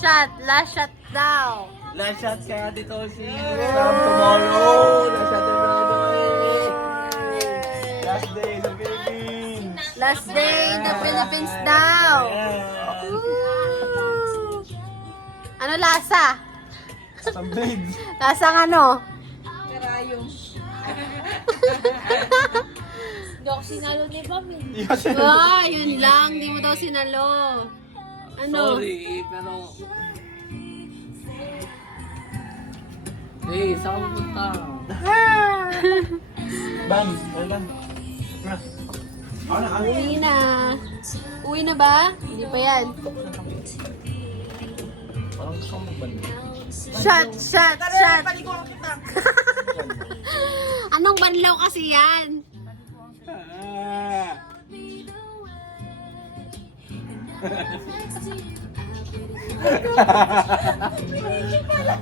shot. Last shot daw. Last shot kaya dito si From tomorrow. Last shot na Last day sa Philippines. Last day in the Philippines daw. Woo! Ano lasa? Sa blades. Lasang ano? Karayong. Hindi ako sinalo ni Mami. Ah, yun lang. Di mo daw sinalo. Ano? Sorry, pero... Hey, saan ka pupunta? Ban, ban. Na. Ano na? Uwi na. Uwi na ba? Hindi pa yan. Parang gusto kong magban. Shot, shot, shot. Anong banlaw kasi yan?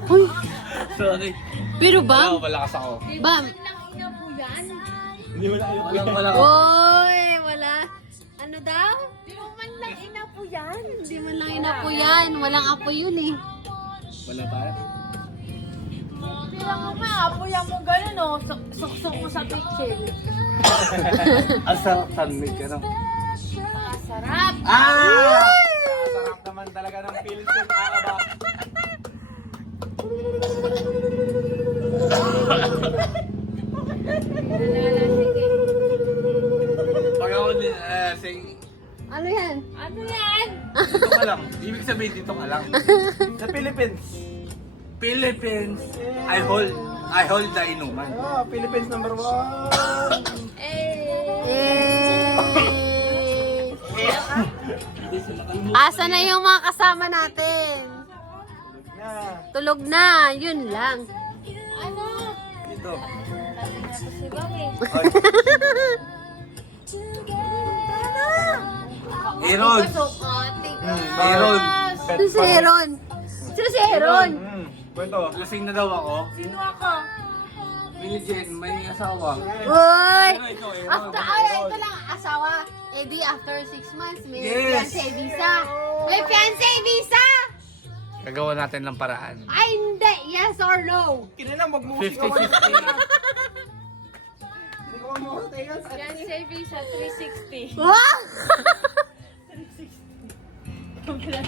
Uy, Sorry. pero ba? Malakas ako. Bam. Lang ina po yan. Hindi mo na kayo. Wala. Uy, wala. Ano daw? Di mo man lang ina po yan. Hindi man lang inapo yan. Walang apo yun eh. Wala tayo. Bilang mo nga, apoyan mo gano'n o. Suksok mo sa kitchen. Asal tanmig ka no? Masarap. Ah! Sarap naman talaga ng Philippines. Ba? Pag ako din, sing... Ano yan? Ano yan? Dito ka lang. Ibig sabihin dito ka lang. Sa Philippines. Philippines, I hold the inuman. Ah, Philippines number 1. Eh. Asa na yung mga kasama natin? Na. Tulog na. Yun lang. Ano? Dito. Ako si Mami. Aaron! Aaron! Sino si Aaron? Sino si Aaron? Kwento. Lasing na daw ako. Sino ako? Mini Jen, may asawa. Uy! Pero ito, Aaron. After, ay, ito lang, asawa. Eh di, after 6 months, may Yes. fiancé visa. May fiancé visa! Gagawa natin ng paraan. Ay, hindi. Yes or no? Kinilang mag-music ako. 50-50. Hindi ko mag-music. Yan saving sa 360. Wow!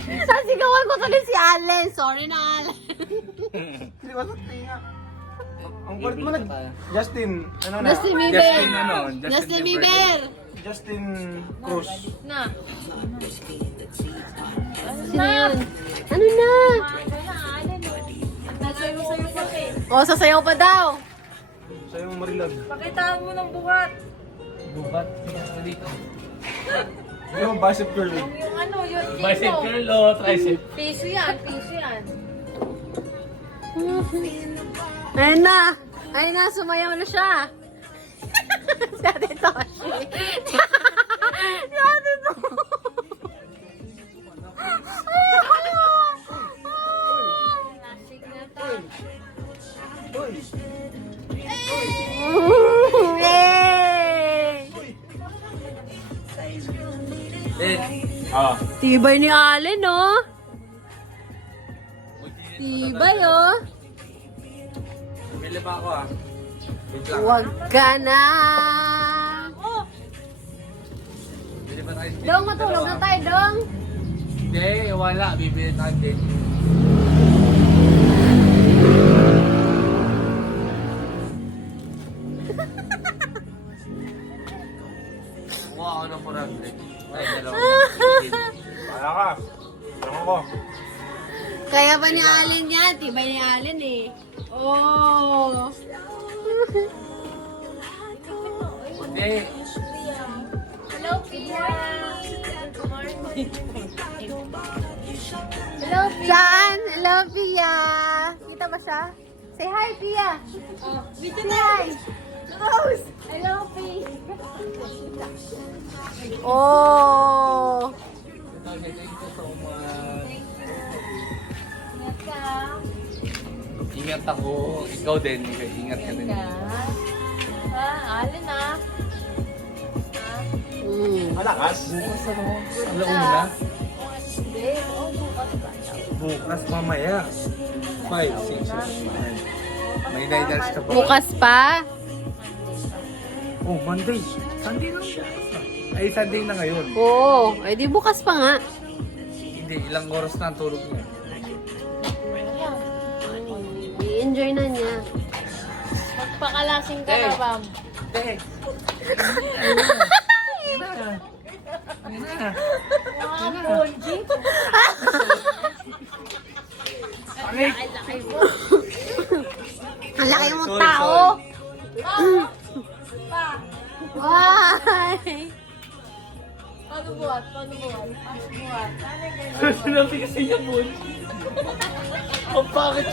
Sasigawan ko tuloy si Allen. Sorry na, Allen. Hindi ko tinga. Ang kulit mo na. Justin. Ano na? Justin Bieber. Justin ano? Justin Bieber. Justin Cruz. Na. Sino yun? Ano na? Kaya alin o. Nasayo-sayo pa eh. O, sasayaw pa daw. Sa'yo yung Marilag. Pakitaan mo ng buhat. Bubat. Dito. Yung bicep curl. Yung ano, yung dito. Bicep curl o tricep? Piso yan, piso yan. Ayun na. Ayun na, sumayaw na siya. Si Ate Toshi. Si Ate Toshi. Nasig na to. Uy! Yay! Ah. Tibay ni Allen, no? Tibay, oh. Bili pa ako ah. Wait lang. Huwag ka na. Oh! Bili pa tayo. Dong, matulog na tayo, Dong. Hindi, wala. Bibili tayo din. Kuha ako ng 400. Ay, dalawa. Kaya ka. Ano ko? Kaya ba ni Allen yan? Tibay ni Allen, eh. Oh. Hindi. Hello, Pia. Good morning. Hello, Pia. Saan? Hello, Pia. Kita ba siya? Say hi, Pia. Oh, dito Say na. hi. Rose. Hello, Pia. Oh. Thank you so much. Ingat ka. Ingat ako. Ikaw din. Ingat ka din. Ha, alin ah. Mm. Malakas. Alauna. Hindi. Oh, bukas pa. Bukas mamaya. 5, 6, 7, May 9 hours ka pa. Bukas pa? Oh, Monday. Sunday lang siya. Ay, Sunday na ngayon. Oo. Eh di bukas pa nga. Hindi, ilang oras na ang tulog niya. I-enjoy na niya. Magpakalasing ka na, ma'am. Eh, Mga Ponji. Ang laki mong Sorry, tao. Pa, Why? paano buhat? Paano buhat? Paano buhat? sinabi kasi niya, Bon. Ang pangit